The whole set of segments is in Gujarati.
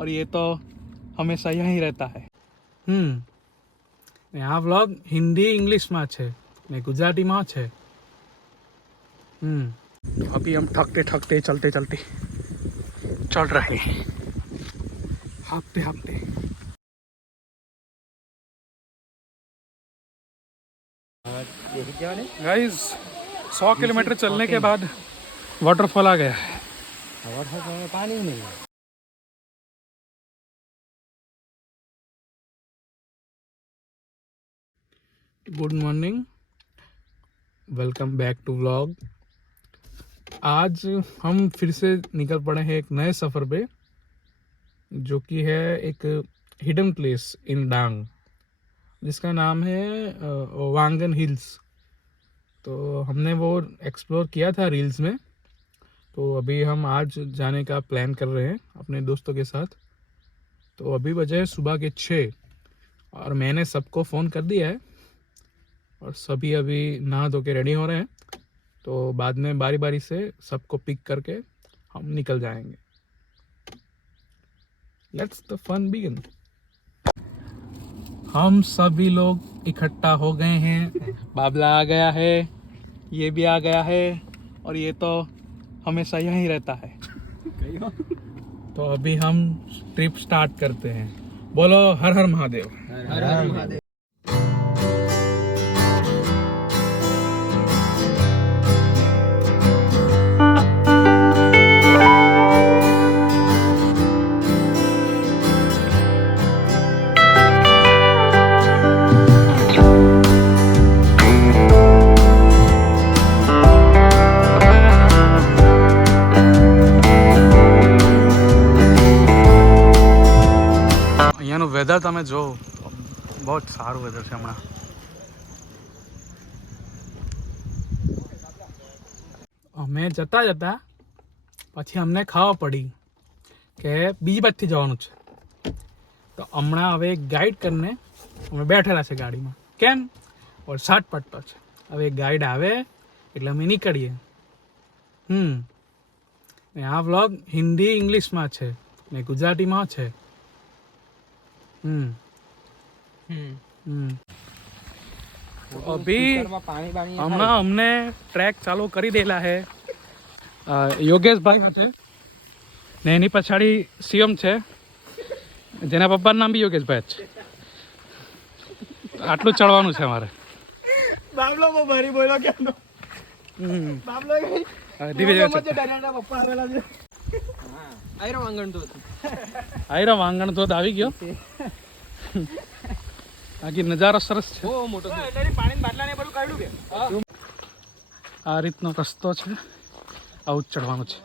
और ये तो हमेशा यहीं रहता है। આ વ્લોગ હિન્દી ઇંગ્લિશમાં છે ને ગુજરાતીમાં છે। अभी हम थकते थकते चलते चलते चल रहे हैं, हाँफते हाँफते। गाइस 100 किलोमीटर चलने के बाद वाटरफॉल आ गया है। वाटरफॉल में पानी नहीं है। Good morning, welcome back to vlog. आज हम फिर से निकल पड़े हैं एक नए सफ़र पे, जो कि है एक हिडन प्लेस इन डांग, जिसका नाम है वांगन हिल्स। तो हमने वो एक्सप्लोर किया था रील्स में, तो अभी हम आज जाने का प्लान कर रहे हैं अपने दोस्तों के साथ। तो अभी बजे है सुबह के 6 और मैंने सबको फ़ोन कर दिया है और सभी अभी नहा धो के रेडी हो रहे हैं। तो बाद में बारी बारी से सबको पिक करके हम निकल जाएंगे। Let's the fun begin. हम सभी लोग इकट्ठा हो गए हैं। बाबला आ गया है, ये भी आ गया है, और ये तो हमेशा यहीं रहता है। तो अभी हम ट्रिप स्टार्ट करते हैं। बोलो हर हर महादेव। हर हर महादेव। અહીંયાનું વેધર તમે જો, બહુ જ સારું વેધર છે હમણાં। અમે જતા જતા પછી અમને ખબર પડી કે બીજી બાજુથી જવાનું છે। તો હમણાં હવે ગાઈડ કરીને અમે બેઠેલા છે ગાડીમાં। કેમ? વરસાદ પડતો છે। હવે ગાઈડ આવે એટલે અમે નીકળીએ। આ વ્લોગ હિન્દી ઇંગ્લિશમાં છે ને ગુજરાતીમાં છે। अभी हमारा हमने ट्रैक चालू કરી દેલા है। યોગેશભાઈ છે ને એની પછાડી સીએમ છે, જેના પપ્પાનું નામ બી યોગેશભાઈ જ છે। આટલું ચડવાનું છે અમારે। બાબલો બહુ ભારી બોલ્યો કેનો બાબલો ધીમે ધીમે મત ડરિયાના પપ્પા આવેલા છે। હા આયરો વાંગણ ધોધ આવી ગયો। બાકી નજારો સરસ છે। બહુ મોટો એટલે પાણીની બાટલાને બધું કાઢ્યું કે આ રીતનો રસ્તો છે, આવું જ ચડવાનું છે।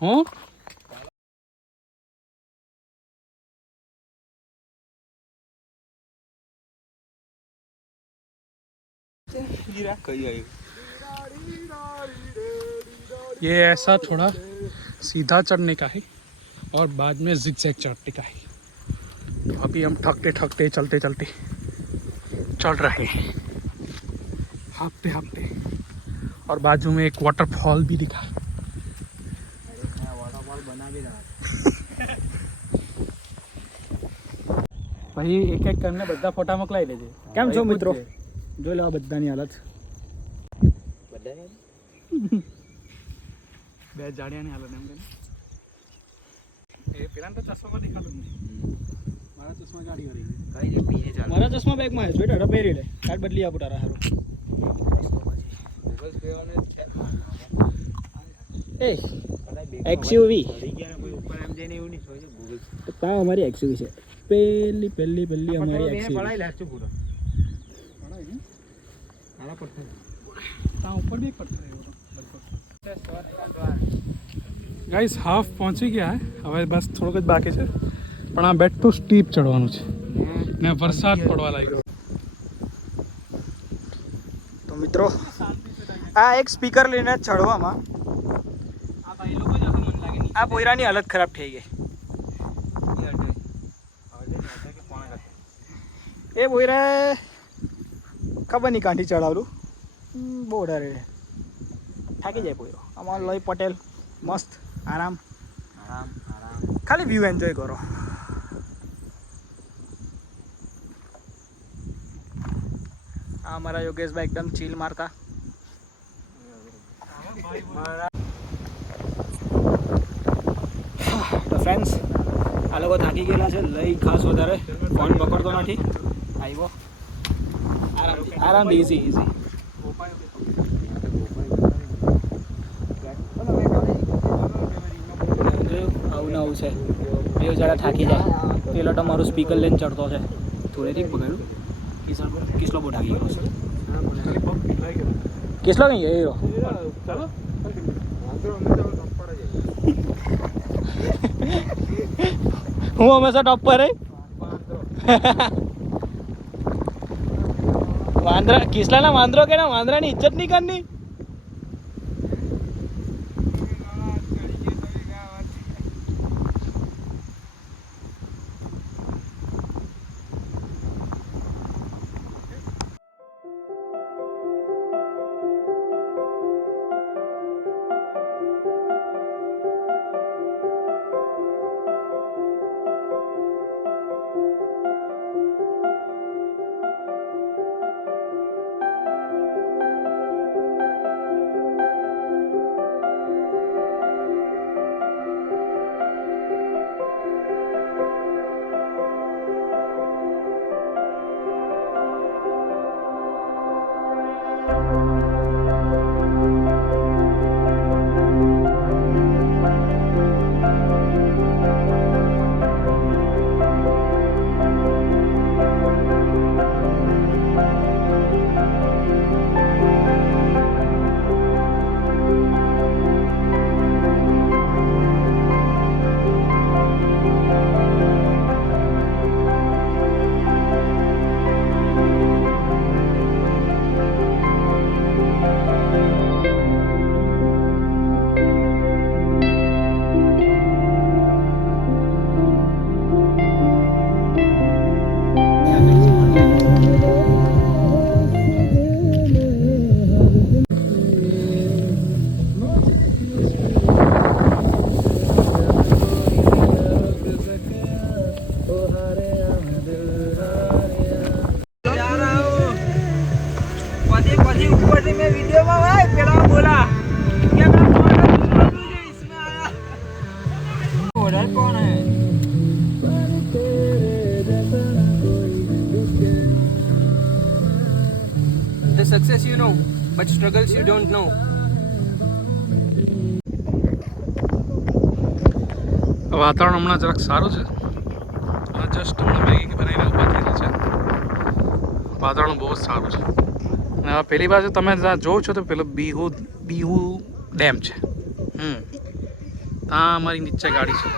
હું ये ऐसा थोड़ा सीधा चढ़ने का है और बाद में जिगजैग चढ़ने का है। तो अभी हम थकते थकते चलते चलते चल रहे हैं, हाँफते हाँफते। और बाजू में एक वाटरफॉल भी दिखा। वाटरफॉल बना भी रहा भाई एक एक करने બધા ફોટા મોકલાઈ દેજે। કેમ છો મિત્રો? જોઈ લો બધાની હાલત। બે જાડિયાની હાલત એમ કે એ પેલા તો ચશ્મા દેખાડો ને, મારા ચશ્મા ગાડી વાળી કઈ જે પીને ચાલે। મારા ચશ્મા બેગમાં છે, જોઈ ઢાડા પહેરી લે, કાર્ડ બદલી આપું તારા હારો। ગૂગલ પે ઓને એ એક્સયુવી ઉપર એમ જઈને એવું નહીં સોય ગૂગલ તા અમારી એક્સયુવી છે। પહેલી અમારી એક્સયુવી પડાઈ લાસ્ટ પૂરો પડાઈ ને આના પર તા ઉપર भी एक पत्थर है वो तो। गाइस हाफ पहुंची गया है, હવે બસ થોડુંક જ બાકી છે, પણ આ બેટ ટુ સ્ટીપ ચડવાનું છે ને વરસાદ પડવા લાગ્યો। તો મિત્રો આ એક સ્પીકર લઈને ચડવામાં આ ભાઈ લોકો જતો મન લાગે નહીં। આ પોયરાની હાલત ખરાબ થઈ ગઈ। એ પોયરા ખબર નહીં કાંઠી ચડાવલું બહુ ડરે, થાકી જાય પોયરો। અમારો લોહી પટેલ મસ્ત આરામ ખાલી વ્યૂ એન્જોય કરો. આ અમારા યોગેશભાઈ એકદમ ચીલ મારતા. તો ફ્રેન્ડ્સ આ લોકો થાકી ગયેલા છે, લઈ ખાસ વધારે ફોન પકડતો નથી. આવ્યો આરામથી ઇઝી ઇઝી. આવું ને આવું છે. બે જરા થાકી જાય. પેલો તો મારું સ્પીકર લઈને ચડતો છે. થોડેથી પકડ્યું. કિસલો બહુ થાકી ગયો છે. કિસલો કઈ ગયો? હું હંમેશા ટોપ પર વાંદરા. કિસલાના વાંદરો કે ના વાંદરાની ઇજ્જત નહીં કરની. The success you know, but struggles you don't know. વાતાવરણ હમણાં જરાક સારું છે અને જસ્ટ હમણાં મેગી બનાવીને ઊભા થયેલા છે. વાતાવરણ બહુ જ સારું છે. અને હવે પહેલી બાજુ તમે જોવો છો તો પેલો બીહુ ડેમ છે. ત્યાં અમારી નીચે ગાડી છે.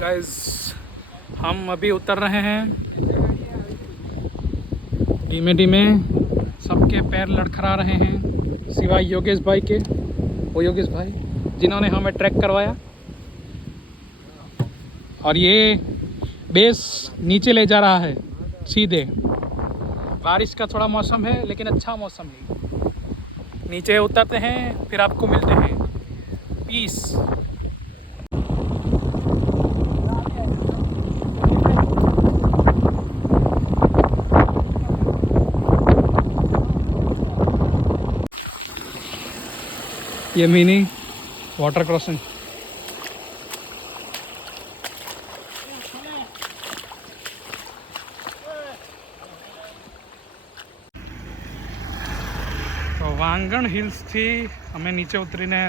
गाइस हम अभी उतर रहे हैं. धीमे धीमे सबके पैर लड़खड़ा रहे हैं सिवाय योगेश भाई के. वो योगेश भाई जिन्होंने हमें ट्रैक करवाया. और ये बेस नीचे ले जा रहा है सीधे. बारिश का थोड़ा मौसम है लेकिन अच्छा मौसम है. नीचे उतरते हैं फिर आपको मिलते हैं. पीस. ये मिनी वाटर क्रॉसिंग. તો વાંગણ હિલ્સથી અમે નીચે ઉતરીને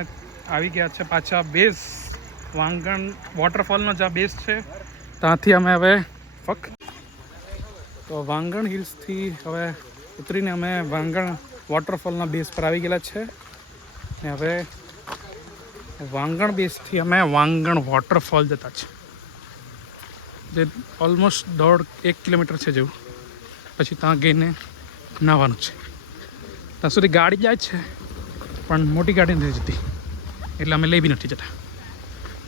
આવી ગયા છે પાછા બેઝ. વાંગણ વોટરફોલનો જ્યાં બેઝ છે ત્યાંથી અમે હવે તો વાંગણ હિલ્સથી હવે ઉતરીને અમે વાંગણ વોટરફોલના બેઝ પર આવી ગયેલા છે ને હવે વાંગણ બેઝથી અમે વાંગણ વોટરફોલ જતા છે, જે ઓલમોસ્ટ 1.5 કિલોમીટર છે જેવું. પછી ત્યાં ગઈને નાહવાનું છે. ત્યાં સુધી ગાડી જાય છે પણ મોટી ગાડી નથી જતી, એટલે અમે લઈ બી નથી જતા.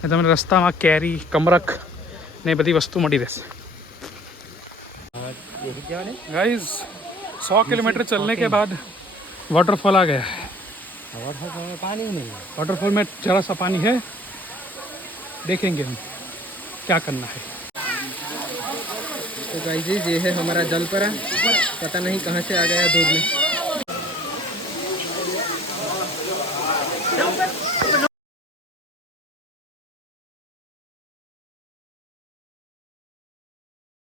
ને તમને રસ્તામાં કેરી, કમરક ને એ બધી વસ્તુ મળી રહેશે. गाइस 100 किलोमीटर चलने के बाद वाटरफॉल आ गया है. वाटरफॉल में पानी नहीं है. वाटरफॉल में जरा सा पानी है, देखेंगे हम क्या करना है. तो गाइस ये है हमारा जलपरा, पता नहीं कहाँ से आ गया दूर में.